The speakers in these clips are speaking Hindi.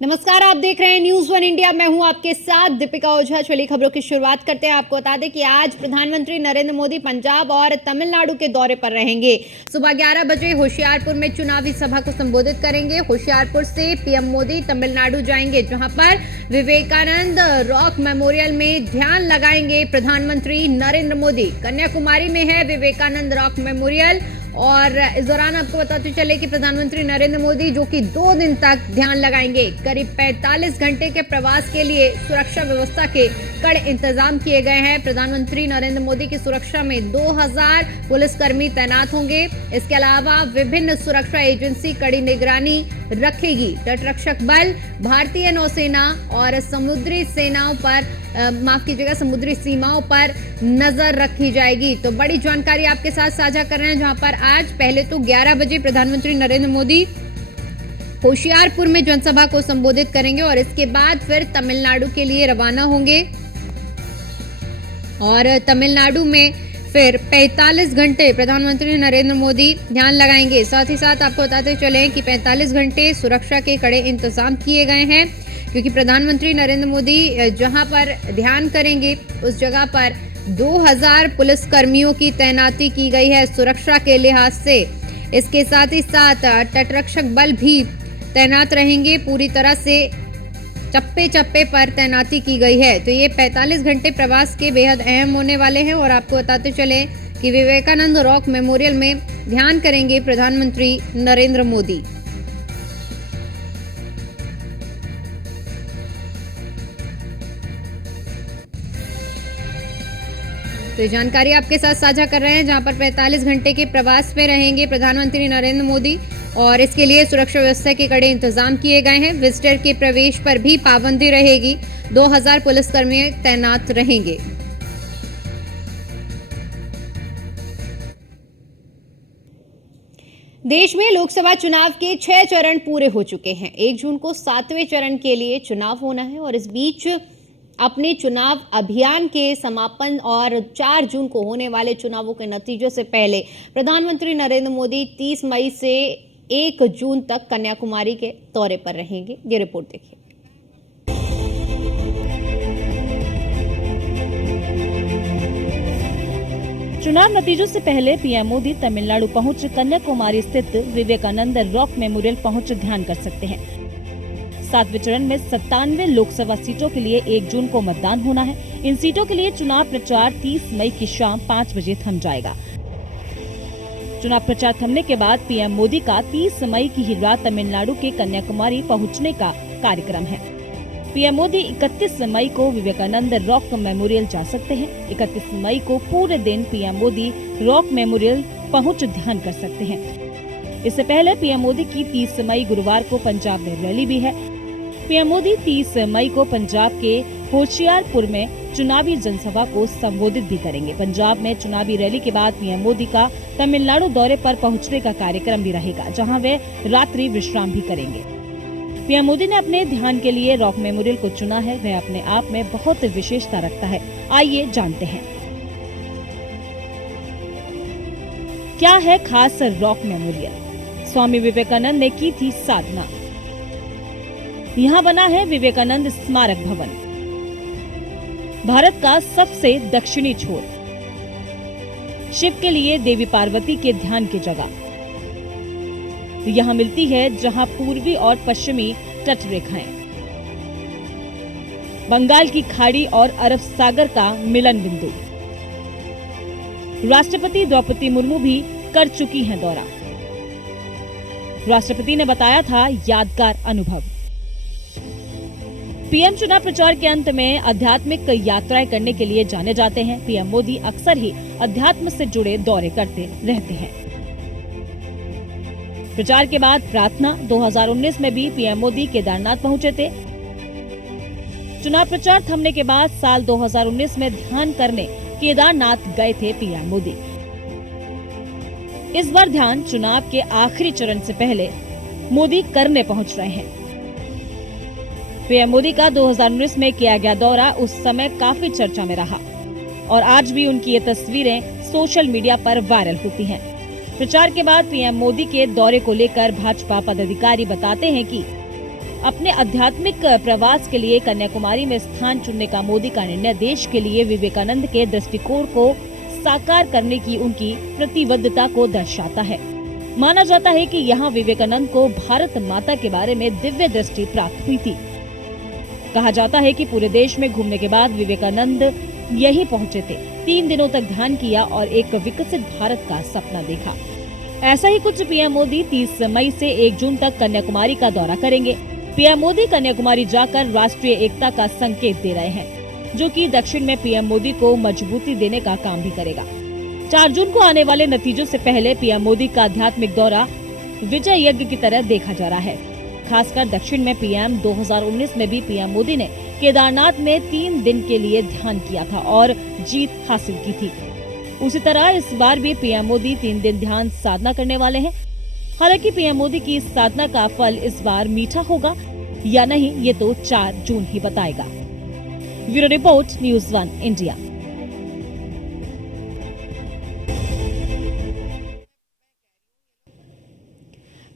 नमस्कार, आप देख रहे हैं न्यूज वन इंडिया। मैं हूं आपके साथ दीपिका ओझा। चलिए खबरों की शुरुआत करते हैं। आपको बता दें कि आज प्रधानमंत्री नरेंद्र मोदी पंजाब और तमिलनाडु के दौरे पर रहेंगे। सुबह 11 बजे होशियारपुर में चुनावी सभा को संबोधित करेंगे। होशियारपुर से पीएम मोदी तमिलनाडु जाएंगे, जहां पर विवेकानंद रॉक मेमोरियल में ध्यान लगाएंगे प्रधानमंत्री नरेंद्र मोदी। कन्याकुमारी में है विवेकानंद रॉक मेमोरियल और इस दौरान आपको बताते चले कि प्रधानमंत्री नरेंद्र मोदी जो कि 2 दिन तक ध्यान लगाएंगे। करीब 45 घंटे के प्रवास के लिए सुरक्षा व्यवस्था के कड़े इंतजाम किए गए हैं। प्रधानमंत्री नरेंद्र मोदी की सुरक्षा में 2000 पुलिसकर्मी तैनात होंगे। इसके अलावा विभिन्न सुरक्षा एजेंसी कड़ी निगरानी रखेगी। तटरक्षक बल, भारतीय नौसेना और समुद्री सेनाओं पर समुद्री सीमाओं पर नजर रखी जाएगी। तो बड़ी जानकारी आपके साथ साझा कर रहे हैं, जहां पर आज पहले तो 11 बजे प्रधानमंत्री नरेंद्र मोदी होशियारपुर में जनसभा को संबोधित करेंगे और इसके बाद फिर तमिलनाडु के लिए रवाना होंगे और तमिलनाडु में फिर 45 घंटे प्रधानमंत्री नरेंद्र मोदी ध्यान लगाएंगे। साथ ही साथ आपको बताते चले कि 45 घंटे सुरक्षा के कड़े इंतजाम किए गए हैं, क्योंकि प्रधानमंत्री नरेंद्र मोदी जहां पर ध्यान करेंगे उस जगह पर 2000 पुलिसकर्मियों की तैनाती की गई है सुरक्षा के लिहाज से। इसके साथ ही साथ तटरक्षक बल भी तैनात रहेंगे। पूरी तरह से चप्पे चप्पे पर तैनाती की गई है। तो ये 45 घंटे प्रवास के बेहद अहम होने वाले हैं और आपको बताते चले कि विवेकानंद रॉक मेमोरियल में ध्यान करेंगे प्रधानमंत्री नरेंद्र मोदी। तो ये जानकारी आपके साथ साझा कर रहे हैं, जहां पर 45 घंटे के प्रवास में रहेंगे प्रधानमंत्री नरेंद्र मोदी और इसके लिए सुरक्षा व्यवस्था के कड़े इंतजाम किए गए हैं। विजिटर के प्रवेश पर भी पाबंदी रहेगी। 2000 पुलिसकर्मी तैनात रहेंगे। देश में लोकसभा चुनाव के 6 चरण पूरे हो चुके हैं। 1 जून को 7वें चरण के लिए चुनाव होना है और इस बीच अपने चुनाव अभियान के समापन और 4 जून को होने वाले चुनावों के नतीजों से पहले प्रधानमंत्री नरेंद्र मोदी 30 मई से 1 जून तक कन्याकुमारी के दौरे पर रहेंगे। ये रिपोर्ट देखिए। चुनाव नतीजों से पहले पीएम मोदी तमिलनाडु पहुंच कन्याकुमारी स्थित विवेकानंद रॉक मेमोरियल पहुंच ध्यान कर सकते हैं। 7वें चरण में 97 लोकसभा सीटों के लिए 1 जून को मतदान होना है। इन सीटों के लिए चुनाव प्रचार 30 मई की शाम 5 बजे थम जाएगा। चुनाव प्रचार थमने के बाद पीएम मोदी का 30 मई की ही रात तमिलनाडु के कन्याकुमारी पहुंचने का कार्यक्रम है। पीएम मोदी 31 मई को विवेकानंद रॉक मेमोरियल जा सकते हैं। 31 मई को पूरे दिन पीएम मोदी रॉक मेमोरियल पहुंच ध्यान कर सकते हैं। इससे पहले पीएम मोदी की 30 मई गुरुवार को पंजाब में रैली भी है। पीएम मोदी 30 मई को पंजाब के होशियारपुर में चुनावी जनसभा को संबोधित भी करेंगे। पंजाब में चुनावी रैली के बाद पीएम मोदी का तमिलनाडु दौरे पर पहुंचने का कार्यक्रम भी रहेगा, जहां वे रात्रि विश्राम भी करेंगे। पीएम मोदी ने अपने ध्यान के लिए रॉक मेमोरियल को चुना है। वह अपने आप में बहुत विशेषता रखता है। आइए जानते हैं क्या है खास रॉक मेमोरियल। स्वामी विवेकानंद ने की थी साधना। यहाँ बना है विवेकानंद स्मारक भवन, भारत का सबसे दक्षिणी छोर। शिव के लिए देवी पार्वती के ध्यान की जगह यहाँ मिलती है, जहाँ पूर्वी और पश्चिमी तट रेखाएं, बंगाल की खाड़ी और अरब सागर का मिलन बिंदु। राष्ट्रपति द्रौपदी मुर्मू भी कर चुकी हैं दौरा। राष्ट्रपति ने बताया था यादगार अनुभव। पीएम चुनाव प्रचार के अंत में आध्यात्मिक यात्राएं करने के लिए जाने जाते हैं। पीएम मोदी अक्सर ही अध्यात्म से जुड़े दौरे करते रहते हैं। प्रचार के बाद प्रार्थना। 2019 में भी पीएम मोदी केदारनाथ पहुंचे थे। चुनाव प्रचार थमने के बाद साल 2019 में ध्यान करने केदारनाथ गए थे पीएम मोदी। इस बार ध्यान चुनाव के आखिरी चरण से पहले मोदी करने पहुंच रहे हैं। पीएम मोदी का 2019 में किया गया दौरा उस समय काफी चर्चा में रहा और आज भी उनकी ये तस्वीरें सोशल मीडिया पर वायरल होती हैं। प्रचार के बाद पीएम मोदी के दौरे को लेकर भाजपा पदाधिकारी बताते हैं कि अपने आध्यात्मिक प्रवास के लिए कन्याकुमारी में स्थान चुनने का मोदी का निर्णय देश के लिए विवेकानंद के दृष्टिकोण को साकार करने की उनकी प्रतिबद्धता को दर्शाता है। माना जाता है कि यहाँ विवेकानंद को भारत माता के बारे में दिव्य दृष्टि प्राप्त हुई थी। कहा जाता है कि पूरे देश में घूमने के बाद विवेकानंद यहीं पहुंचे थे, 3 दिनों तक ध्यान किया और एक विकसित भारत का सपना देखा। ऐसा ही कुछ पीएम मोदी 30 मई से 1 जून तक कन्याकुमारी का दौरा करेंगे। पीएम मोदी कन्याकुमारी जाकर राष्ट्रीय एकता का संकेत दे रहे हैं, जो कि दक्षिण में पीएम मोदी को मजबूती देने का काम भी करेगा। 4 जून को आने वाले नतीजों से पहले पीएम मोदी का आध्यात्मिक दौरा विजय यज्ञ की तरह देखा जा रहा है। खासकर दक्षिण में पीएम 2019 में भी पीएम मोदी ने केदारनाथ में 3 दिन के लिए ध्यान किया था और जीत हासिल की थी। उसी तरह इस बार भी पीएम मोदी 3 दिन ध्यान साधना करने वाले हैं। हालांकि पीएम मोदी की इस साधना का फल इस बार मीठा होगा या नहीं, ये तो 4 जून ही बताएगा। Bureau report, news 1 India.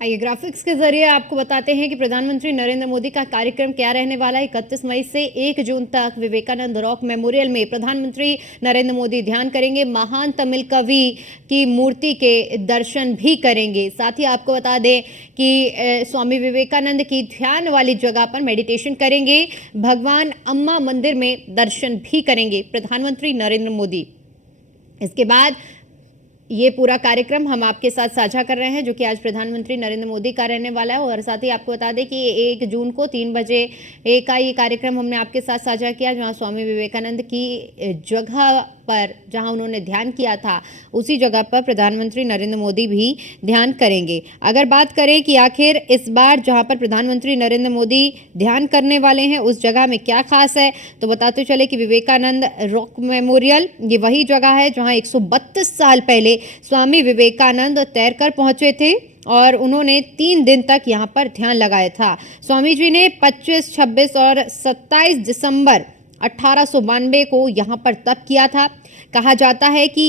आइए ग्राफिक्स के जरिए आपको बताते हैं कि प्रधानमंत्री नरेंद्र मोदी का कार्यक्रम क्या रहने वाला है। 31 मई से 1 जून तक विवेकानंद रॉक मेमोरियल में प्रधानमंत्री नरेंद्र मोदी ध्यान करेंगे। महान तमिल कवि की मूर्ति के दर्शन भी करेंगे। साथ ही आपको बता दें कि स्वामी विवेकानंद की ध्यान वाली जगह पर मेडिटेशन करेंगे। भगवान अम्मा मंदिर में दर्शन भी करेंगे प्रधानमंत्री नरेंद्र मोदी। इसके बाद ये पूरा कार्यक्रम हम आपके साथ साझा कर रहे हैं, जो कि आज प्रधानमंत्री नरेंद्र मोदी का रहने वाला है। और साथ ही आपको बता दें कि 1 जून को 3 बजे का ये कार्यक्रम हमने आपके साथ साझा किया, जहां स्वामी विवेकानंद की जगह पर, जहां उन्होंने ध्यान किया था, उसी जगह पर प्रधानमंत्री नरेंद्र मोदी भी ध्यान करेंगे। अगर बात करें कि आखिर इस बार जहां पर प्रधानमंत्री नरेंद्र मोदी ध्यान करने वाले हैं उस जगह में क्या खास है, तो बताते चले कि विवेकानंद रॉक मेमोरियल ये वही जगह है जहां 132 साल पहले स्वामी विवेकानंद तैरकर पहुंचे थे और उन्होंने 3 दिन तक यहां पर ध्यान लगाया था। स्वामी जी ने 25, 26 और 27 दिसंबर 1892 को यहाँ पर तप किया था। कहा जाता है कि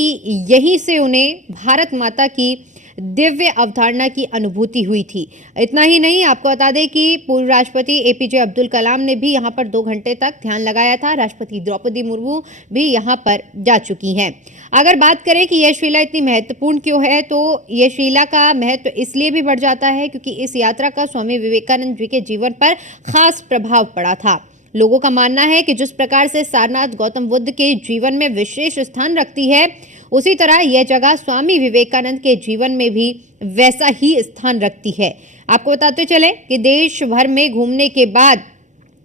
यहीं से उन्हें भारत माता की दिव्य अवधारणा की अनुभूति हुई थी। इतना ही नहीं, आपको बता दें कि पूर्व राष्ट्रपति एपीजे अब्दुल कलाम ने भी यहाँ पर 2 घंटे तक ध्यान लगाया था। राष्ट्रपति द्रौपदी मुर्मू भी यहाँ पर जा चुकी हैं। अगर बात करें कि यह शिला इतनी महत्वपूर्ण क्यों है, तो यह शिला का महत्व इसलिए भी बढ़ जाता है क्योंकि इस यात्रा का स्वामी विवेकानंद जी के जीवन पर खास प्रभाव पड़ा था। लोगों का मानना है कि जिस प्रकार से सारनाथ गौतम बुद्ध के जीवन में विशेष स्थान रखती है, उसी तरह यह जगह स्वामी विवेकानंद के जीवन में भी वैसा ही स्थान रखती है। आपको बताते चले कि देश भर में घूमने के बाद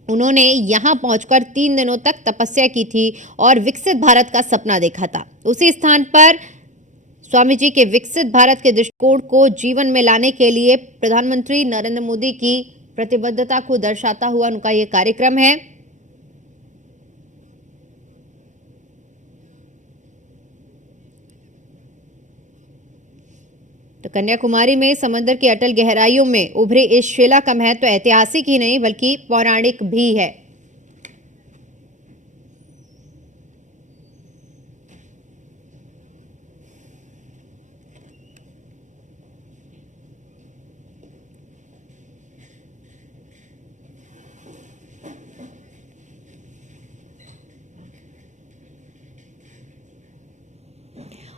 उन्होंने यहाँ पहुंचकर 3 दिनों तक तपस्या की थी और विकसित भारत का सपना देखा था। उसी स्थान पर स्वामी जी के विकसित भारत के दृष्टिकोण को जीवन में लाने के लिए प्रधानमंत्री नरेंद्र मोदी की प्रतिबद्धता को दर्शाता हुआ उनका ये कार्यक्रम है। तो कन्याकुमारी में समंदर की अटल गहराइयों में उभरे इस शिला का महत्व ऐतिहासिक ही नहीं बल्कि पौराणिक भी है।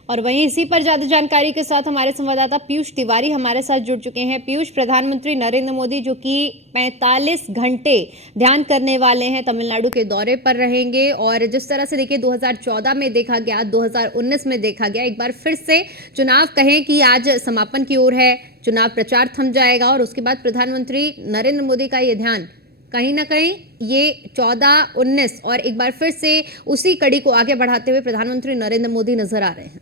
और वहीं इसी पर ज्यादा जानकारी के साथ हमारे संवाददाता पीयूष तिवारी हमारे साथ जुड़ चुके हैं। पीयूष, प्रधानमंत्री नरेंद्र मोदी जो कि 45 घंटे ध्यान करने वाले हैं, तमिलनाडु के दौरे पर रहेंगे और जिस तरह से देखिए 2014 में देखा गया, 2019 में देखा गया, एक बार फिर से चुनाव कहें कि आज समापन की ओर है, चुनाव प्रचार थम जाएगा और उसके बाद प्रधानमंत्री नरेंद्र मोदी का ये ध्यान कहीं ना कहीं ये 14, 19 और एक बार फिर से उसी कड़ी को आगे बढ़ाते हुए प्रधानमंत्री नरेंद्र मोदी नजर आ रहे हैं।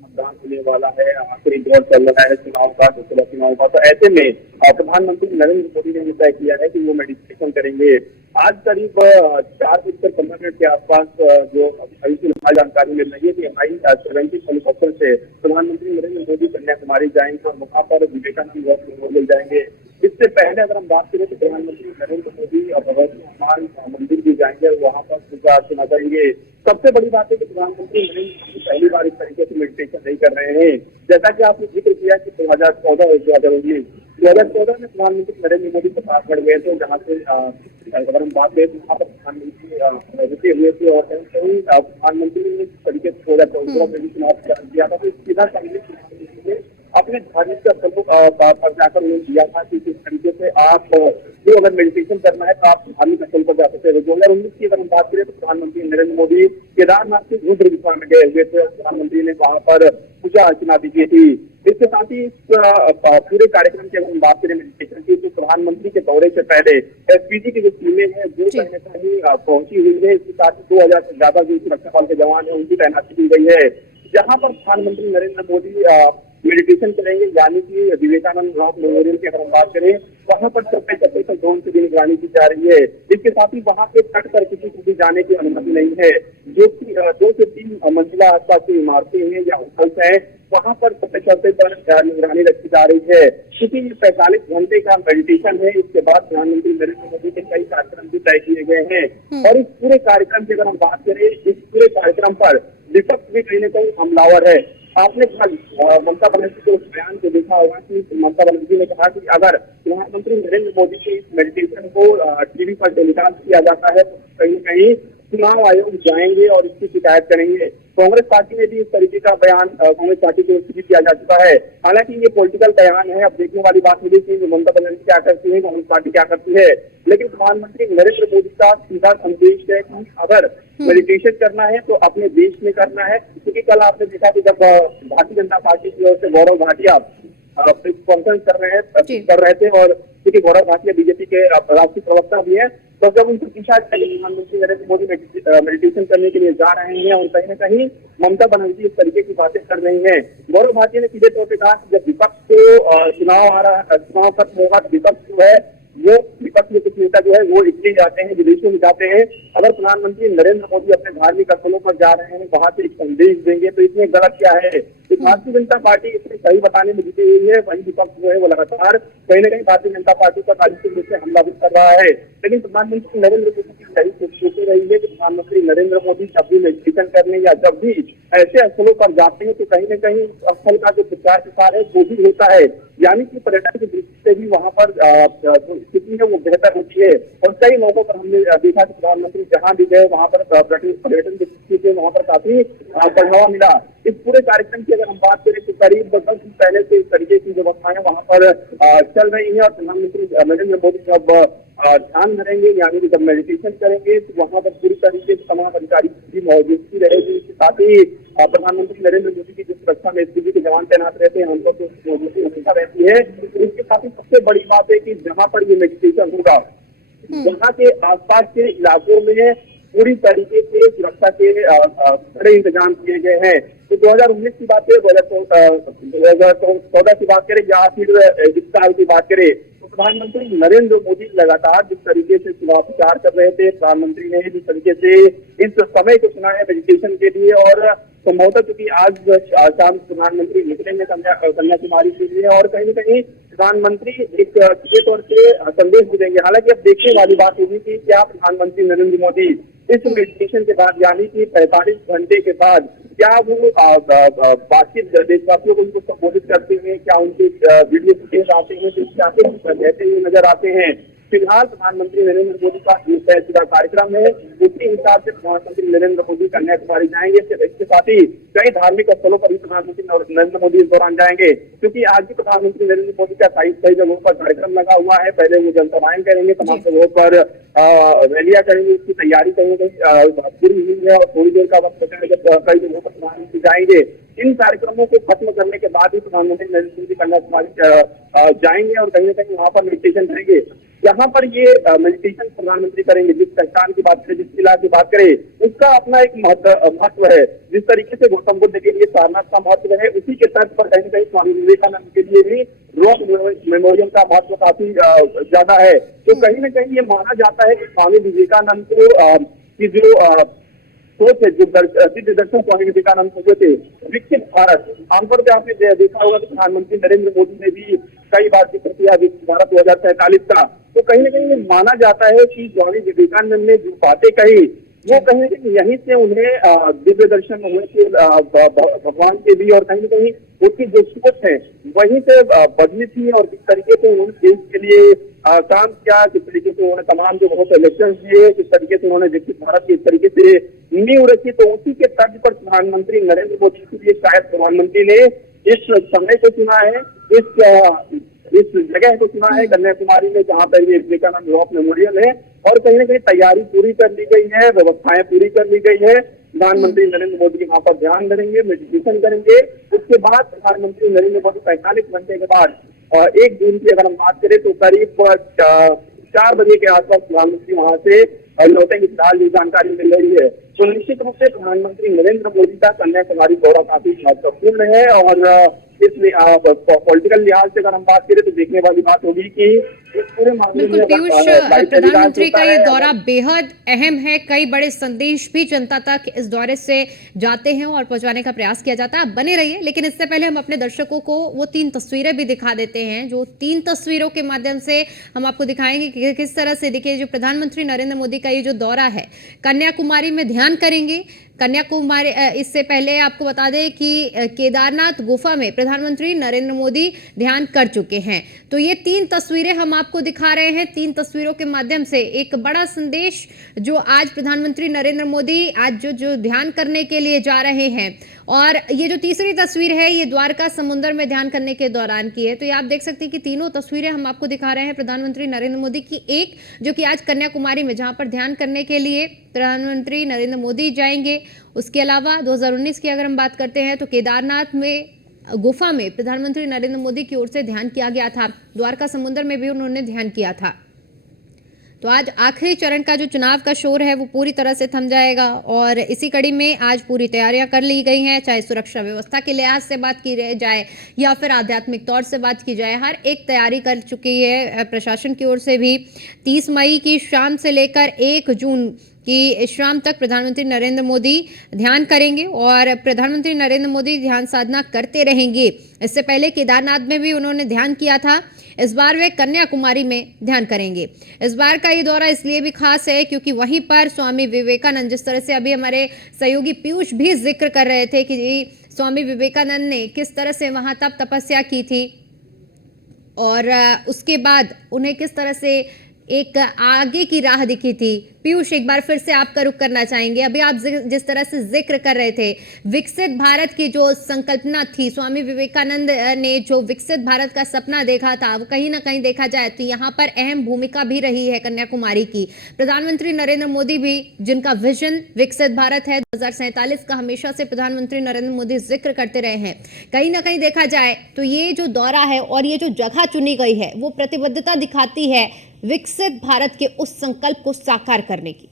मतदान होने वाला है, आखिरी दौर चल रहा है चुनाव का, लोकसभा चुनाव का। तो ऐसे में प्रधानमंत्री नरेंद्र मोदी ने तय किया है कि वो मेडिटेशन करेंगे आज करीब 4:15 के आसपास जो अभी फिलहाल जानकारी मिल रही है कि MI-17 हेलीकॉप्टर से प्रधानमंत्री नरेंद्र मोदी कन्याकुमारी जाएंगे और वहां पर विवेकानंद रॉक मेमोरियल जाएंगे। इससे पहले अगर हम बात करें तो प्रधानमंत्री नरेंद्र मोदी भगवती हनुमान मंदिर भी जाएंगे और वहां पर पूजा अर्चना करेंगे। सबसे बड़ी बात है कि प्रधानमंत्री नरेंद्र मोदी पहली बार इस तरीके से मेडिटेशन नहीं कर रहे हैं। जैसा कि आपने जिक्र किया कि 2014 और 2014 में प्रधानमंत्री नरेंद्र मोदी प्रतापगढ़ गए थे, जहाँ से अगर हम बात करें तो वहाँ पर प्रधानमंत्री रुके हुए थे और कहीं प्रधानमंत्री ने इस तरीके से 2014 में भी चुनाव प्रचार किया था। तो सीधा अपने धार्मिक स्थलों पर जाकर उन्होंने दिया था कि किस तरीके से आप जो अगर मेडिटेशन करना है तो आप धार्मिक स्थल पर जा सकते हैं। 2019 की अगर हम बात करें तो प्रधानमंत्री नरेंद्र मोदी केदारनाथ के रुद्र गुफा में गए हुए थे। प्रधानमंत्री ने वहां पर पूजा अर्चना भी की थी। इसके साथ ही इस पूरे कार्यक्रम की अगर हम बात करें मेडिटेशन की, तो प्रधानमंत्री के दौरे से पहले एसपीजी की जो टीमें हैं वो कहीं न कहीं पहुंची हुई है। इसके साथ ही 2000 से ज्यादा जो सुरक्षा बल के जवान है उनकी तैनाती की गई है। जहां पर प्रधानमंत्री नरेंद्र मोदी मेडिटेशन करेंगे, यानी कि विवेकानंद रॉक मेमोरियल की अगर हम बात करें, वहां पर चप्पे चप्पे पर ड्रोन से भी निगरानी की जा रही है। इसके साथ ही वहां पे तट पर किसी को भी जाने की अनुमति नहीं है। जो कि 2 से 3 मंजिला आसपास की इमारतें हैं या होटल्स हैं, वहां पर चप्पे चप्पे पर निगरानी रखी जा रही है। क्योंकि ये 45 घंटे का मेडिटेशन है। इसके बाद प्रधानमंत्री नरेंद्र मोदी के कई कार्यक्रम भी तय किए गए हैं। और इस पूरे कार्यक्रम की अगर हम बात करें, इस पूरे कार्यक्रम पर विपक्ष भी कहीं न कहीं हमलावर है। आपने कल ममता बनर्जी के उस बयान को देखा होगा कि ममता बनर्जी ने कहा कि अगर प्रधानमंत्री नरेंद्र मोदी के इस मेडिटेशन को टीवी पर टेलीकास्ट किया जाता है तो कहीं न कहीं चुनाव आयोग जाएंगे और इसकी शिकायत करेंगे। कांग्रेस पार्टी ने भी इस तरीके का बयान कांग्रेस पार्टी की ओर से किया जा चुका है। हालांकि ये पॉलिटिकल बयान है। अब देखने वाली बात होगी कि ममता बनर्जी क्या करती है, कांग्रेस पार्टी क्या करती है। लेकिन प्रधानमंत्री नरेंद्र मोदी का सीधा संदेश है कि अगर मेडिटेशन करना है तो अपने देश में करना है। क्योंकि कल आपने देखा कि जब भारतीय जनता पार्टी की ओर से गौरव भाटिया प्रेस कॉन्फ्रेंस कर रहे थे और क्योंकि गौरव भाटिया बीजेपी के राष्ट्रीय प्रवक्ता भी है, तो जब उनको पूछा प्रधानमंत्री नरेंद्र मोदी मेडिटेशन करने के लिए जा रहे हैं और कहीं न कहीं ममता बनर्जी इस तरीके की बातें कर रही हैं, गौरव भाटिया ने सीधे तौर पर कहा कि जब विपक्ष को चुनाव खत्म होगा तो विपक्ष जो है वो विपक्ष में कुछ नेता जो है वो इटली जाते हैं, विदेशों में जाते हैं। अगर प्रधानमंत्री नरेंद्र मोदी अपने धार्मिक स्थलों पर जा रहे हैं, वहां से एक संदेश देंगे तो इसमें गलत क्या है। तो भारतीय जनता पार्टी इसे सही बताने में जुटी हुई है। वही विपक्ष जो है वो लगातार कहीं न कहीं भारतीय जनता पार्टी पर राजनीतिक रूप से हमला भी कर रहा है। लेकिन प्रधानमंत्री नरेंद्र मोदी की सही सोच रही है कि प्रधानमंत्री नरेंद्र मोदी जब भी मेडिटेशन करने या जब भी ऐसे स्थलों पर जाते हैं तो कहीं न कहीं स्थल का जो प्रचार प्रसार है वो भी होता है। यानी कि पर्यटन की दृष्टि से भी वहां पर जो स्थिति है वो बेहतर होती है। और कई मौकों पर हमने देखा कि प्रधानमंत्री जहां भी गए वहां पर पर्यटन की दृष्टि से वहां पर काफी बढ़ावा मिला। इस पूरे कार्यक्रम की अगर हम बात करें तो करीब 10 दिन पहले से इस तरीके की व्यवस्थाएं वहां पर चल रही है। और प्रधानमंत्री नरेंद्र मोदी जब ध्यान धरेंगे, यानी कि जब मेडिटेशन करेंगे तो वहां पर पूरी तरीके से तमाम अधिकारी की मौजूदगी रहेगी। इसके साथ ही प्रधानमंत्री नरेंद्र मोदी की जो सुरक्षा में एसपीजी के जवान तैनात रहते हैं, उनको तो मौजूदगी हमेशा रहती है। इसके साथ ही सबसे बड़ी बात है कि जहाँ पर ये मेडिटेशन होगा, वहाँ के आसपास के इलाकों में पूरी तरीके से सुरक्षा के बड़े इंतजाम किए गए हैं। तो 2019 की बात करें, 2014 की बात करें या फिर इस साल की बात करें, तो प्रधानमंत्री नरेंद्र मोदी लगातार जिस तरीके से चुनाव प्रचार कर रहे थे, प्रधानमंत्री ने जिस तरीके से इस समय को चुना है मेडिटेशन के लिए। और संभवतः क्योंकि आज शाम प्रधानमंत्री निकलेंगे कन्याकुमारी के लिए और कहीं न कहीं प्रधानमंत्री एक सीधे तौर से संदेश भी देंगे। हालांकि अब देखने वाली बात होगी कि क्या प्रधानमंत्री नरेंद्र मोदी इस मेडिटेशन के बाद, यानी कि 45 घंटे के बाद, क्या वो बातचीत देशवासियों को उनको संबोधित करते हैं, क्या उनके वीडियो फुटेज आते हैं जो कहते हुए नजर आते हैं। फिलहाल प्रधानमंत्री नरेंद्र मोदी का तय शुदा कार्यक्रम है, उसी हिसाब से प्रधानमंत्री नरेंद्र मोदी कन्याकुमारी जाएंगे। इसके साथ ही कई धार्मिक स्थलों पर भी प्रधानमंत्री नरेंद्र मोदी इस दौरान जाएंगे, क्योंकि आज भी प्रधानमंत्री नरेंद्र मोदी का कई जगहों पर कार्यक्रम लगा हुआ है। पहले वो जनसभाएं करेंगे, तमाम जगहों पर रैलियां करेंगे, उसकी तैयारी करेंगे पूरी हुई है और थोड़ी देर का वक्त बचा जब कई जगहों पर प्रधानमंत्री जाएंगे। इन कार्यक्रमों को खत्म करने के बाद ही प्रधानमंत्री नरेंद्र मोदी कन्याकुमारी जाएंगे और कहीं न कहीं वहां पर मेडिटेशन करेंगे। यहाँ पर ये मेडिटेशन प्रधानमंत्री करेंगे, जिस पहचान की बात करें, जिस किला की बात करें, उसका अपना एक महत्व है। जिस तरीके से गौतम बुद्ध के लिए सारनाथ का महत्व है, उसी के तर्ज पर कहीं न कहीं स्वामी विवेकानंद के लिए भी रॉक मेमोरियल का महत्व काफी ज्यादा है। तो कहीं ना कहीं ये माना जाता है कि स्वामी विवेकानंद को की जो सोच है, जो दिव्य दर्शन स्वामी विवेकानंद को थे, विकसित भारत, आमतौर पर आपने देखा होगा कि प्रधानमंत्री नरेंद्र मोदी ने भी कई बार जिक्र किया विकसित भारत 2047 का। तो कहीं ना कहीं ये माना जाता है कि स्वामी विवेकानंद ने जो बातें कही वो कहीं ना कहीं यहीं से उन्हें दिव्य दर्शन हुए थे भगवान के भी, और कहीं ना कहीं उसकी जो सोच है वहीं से बदली थी, और किस तरीके से उन्होंने देश के लिए काम किया, किस तरीके से उन्होंने तमाम जो बहुत इलेक्शन दिए, किस तरीके से उन्होंने विकसित भारत की इस तरीके से नींव रखी। तो उसी के तर्ज पर प्रधानमंत्री नरेंद्र मोदी के लिए शायद प्रधानमंत्री ने इस समय को चुना है, इस जगह को चुना है कन्याकुमारी में, जहाँ पर ये विवेकानंद रॉक मेमोरियल है। और कहीं ना कहीं तैयारी पूरी कर ली गई है, व्यवस्थाएं पूरी कर ली गई है। प्रधानमंत्री नरेंद्र मोदी वहां पर ध्यान धरेंगे, मेडिटेशन करेंगे। उसके बाद प्रधानमंत्री नरेंद्र मोदी 45 घंटे के बाद 1 जून की अगर हम बात करें तो करीब 4 बजे के आसपास प्रधानमंत्री वहां से लौटेंगे, फिलहाल ये जानकारी मिल रही है। तो निश्चित रूप से प्रधानमंत्री नरेंद्र मोदी का कन्याकुमारी दौरा काफी महत्वपूर्ण है, और इसलिए पॉलिटिकल लिहाज से अगर हम बात करें तो देखने वाली बात होगी कि इस पूरे मामले में पीयूष, प्रधानमंत्री का ये दौरा बेहद अहम है। कई बड़े संदेश भी जनता तक इस दौरे से जाते हैं और पहुंचाने का प्रयास किया जाता है। आप बने रहिए, लेकिन इससे पहले हम अपने दर्शकों को वो 3 तस्वीरें भी दिखा देते हैं, जो 3 तस्वीरों के माध्यम से हम आपको दिखाएंगे कि किस तरह से, देखिए, जो प्रधानमंत्री नरेंद्र मोदी का ये जो दौरा है, कन्याकुमारी में ध्यान करेंगे। कन्याकुमारी, इससे पहले आपको बता दें कि केदारनाथ गुफा में प्रधानमंत्री नरेंद्र मोदी ध्यान कर चुके हैं। तो ये 3 तस्वीरें हम आपको दिखा रहे हैं। 3 तस्वीरों के माध्यम से एक बड़ा संदेश जो आज प्रधानमंत्री नरेंद्र मोदी आज जो ध्यान करने के लिए जा रहे हैं। और ये जो तीसरी तस्वीर है, ये द्वारका समुद्र में ध्यान करने के दौरान की है। तो ये आप देख सकते हैं कि तीनों तस्वीरें हम आपको दिखा रहे हैं प्रधानमंत्री नरेंद्र मोदी की। एक जो कि आज कन्याकुमारी में, जहां पर ध्यान करने के लिए प्रधानमंत्री नरेंद्र मोदी जाएंगे। उसके अलावा 2019 की अगर हम बात करते हैं तो केदारनाथ में गुफा में प्रधानमंत्री नरेंद्र मोदी की ओर से ध्यान किया गया था। द्वारका समुद्र में भी उन्होंने ध्यान किया था। तो आज आखिरी चरण का जो चुनाव का शोर है वो पूरी तरह से थम जाएगा, और इसी कड़ी में आज पूरी तैयारियां कर ली गई हैं। चाहे सुरक्षा व्यवस्था के लिहाज से बात की जाए या फिर आध्यात्मिक तौर से बात की जाए, हर एक तैयारी कर चुकी है प्रशासन की ओर से भी। 30 मई की शाम से लेकर 1 जून की शाम तक प्रधानमंत्री नरेंद्र मोदी ध्यान करेंगे, और प्रधानमंत्री नरेंद्र मोदी ध्यान साधना करते रहेंगे। इससे पहले केदारनाथ में भी उन्होंने ध्यान किया था, इस बार वे कन्याकुमारी में ध्यान करेंगे। इस बार का ये दौरा इसलिए भी खास है क्योंकि वहीं पर स्वामी विवेकानंद, जिस तरह से अभी हमारे सहयोगी पीयूष भी जिक्र कर रहे थे कि स्वामी विवेकानंद ने किस तरह से वहां तप तपस्या की थी, और उसके बाद उन्हें किस तरह से एक आगे की राह दिखी थी। पीयूष, एक बार फिर से आपका रुख करना चाहेंगे। अभी आप जिस तरह से जिक्र कर रहे थे विकसित भारत की जो संकल्पना थी, स्वामी विवेकानंद ने जो विकसित भारत का सपना देखा था, वो कहीं ना कहीं देखा जाए तो यहाँ पर अहम भूमिका भी रही है कन्याकुमारी की। प्रधानमंत्री नरेंद्र मोदी भी, जिनका विजन विकसित भारत है 2047 का, हमेशा से प्रधानमंत्री नरेंद्र मोदी जिक्र करते रहे हैं। कहीं ना कहीं देखा जाए तो ये जो दौरा है और ये जो जगह चुनी गई है वो प्रतिबद्धता दिखाती है विकसित भारत के उस संकल्प को साकार करने की।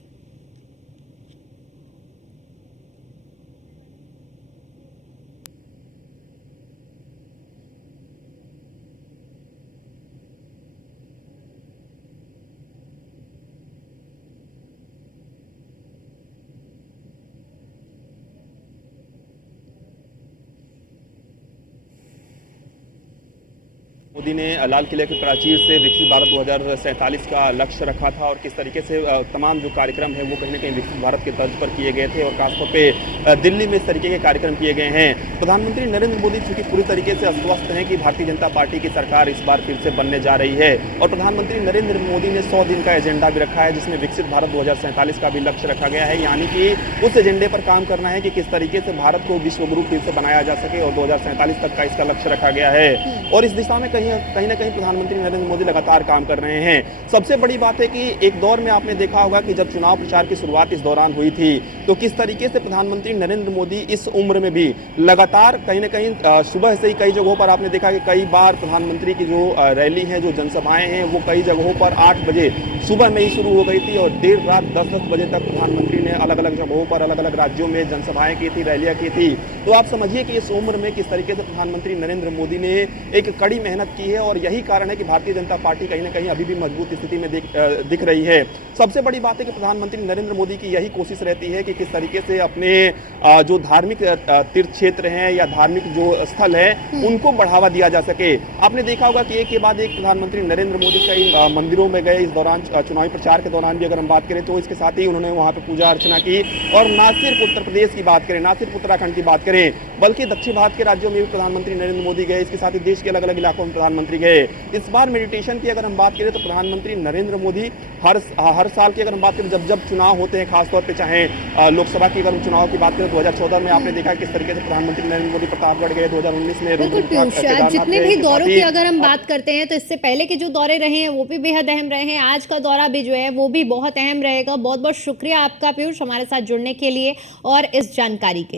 मोदी ने लाल किले के प्राचीर से विकसित भारत 2047 का लक्ष्य रखा था, और किस तरीके से तमाम जो कार्यक्रम है वो कहीं ना कहीं विकसित भारत के तर्ज पर किए गए थे, और खासतौर पे दिल्ली में इस तरीके के कार्यक्रम किए गए हैं। प्रधानमंत्री नरेंद्र मोदी चूंकि पूरी तरीके से आश्वस्त हैं कि भारतीय जनता पार्टी की सरकार इस बार फिर से बनने जा रही है, और प्रधानमंत्री नरेंद्र मोदी ने 100 दिन का एजेंडा भी रखा है, जिसमें विकसित भारत 2047 का भी लक्ष्य रखा गया है। यानी कि उस एजेंडे पर काम करना है कि किस तरीके से भारत को विश्व गुरु फिर से बनाया जा सके, और 2047 तक का इसका लक्ष्य रखा गया है। और इस दिशा में कहीं ना कहीं प्रधानमंत्री नरेंद्र मोदी लगातार काम कर रहे हैं। सबसे बड़ी बात है कि एक दौर में आपने देखा होगा कि जब चुनाव प्रचार की शुरुआत इस दौरान हुई थी तो किस तरीके से प्रधानमंत्री नरेंद्र मोदी इस उम्र में भी लगातार कहीं ना कहीं सुबह से ही कई जगहों पर आपने देखा कि कई बार प्रधानमंत्री की जो रैली है, जो जनसभाएं हैं, वो कई जगहों पर 8 बजे सुबह में ही शुरू हो गई थी और देर रात 10-10 बजे तक प्रधानमंत्री ने अलग अलग जगहों पर अलग अलग राज्यों में जनसभाएं की थी, रैलियां की थी। तो आप समझिए कि इस उम्र में किस तरीके से प्रधानमंत्री नरेंद्र मोदी ने एक कड़ी मेहनत की है और यही कारण है कि भारतीय जनता पार्टी कहीं ना कहीं अभी भी मजबूत स्थिति में दिख रही है। सबसे बड़ी बात है कि प्रधानमंत्री नरेंद्र मोदी की यही कोशिश रहती है कि किस तरीके से अपने जो धार्मिक तीर्थ क्षेत्र हैं या धार्मिक जो स्थल है उनको बढ़ावा दिया जा सके। आपने देखा होगा कि एक के बाद एक प्रधानमंत्री नरेंद्र मोदी कई मंदिरों में गए इस दौरान, चुनावी प्रचार के दौरान भी अगर हम बात करें तो इसके साथ ही उन्होंने वहां पे पूजा अर्चना की। और ना सिर्फ उत्तर प्रदेश की बात करें, ना सिर्फ उत्तराखंड की बात करें, बल्कि दक्षिण भारत के राज्यों में भी प्रधानमंत्री नरेंद्र मोदी गए। इसके साथ ही देश के अलग अलग इलाकों में प्रधानमंत्री गए। इस बार मेडिटेशन की अगर हम बात करें तो प्रधानमंत्री नरेंद्र मोदी हर साल की अगर हम बात करें, जब चुनाव होते हैं, खासतौर पर चाहे लोकसभा की अगर हम चुनाव की बात करें 2014 में आपने देखा किस तरीके से प्रधानमंत्री नरेंद्र मोदी प्रतापगढ़ गए, 2019 में बिल्कुल पीयूष, जितने भी दौरों की अगर हम बात करते हैं तो इससे पहले के जो दौरे रहे हैं वो भी बेहद अहम रहे हैं। आज का दौरा भी जो है वो भी बहुत अहम रहेगा। बहुत बहुत शुक्रिया आपका पीयूष, हमारे साथ जुड़ने के लिए और इस जानकारी के लिए।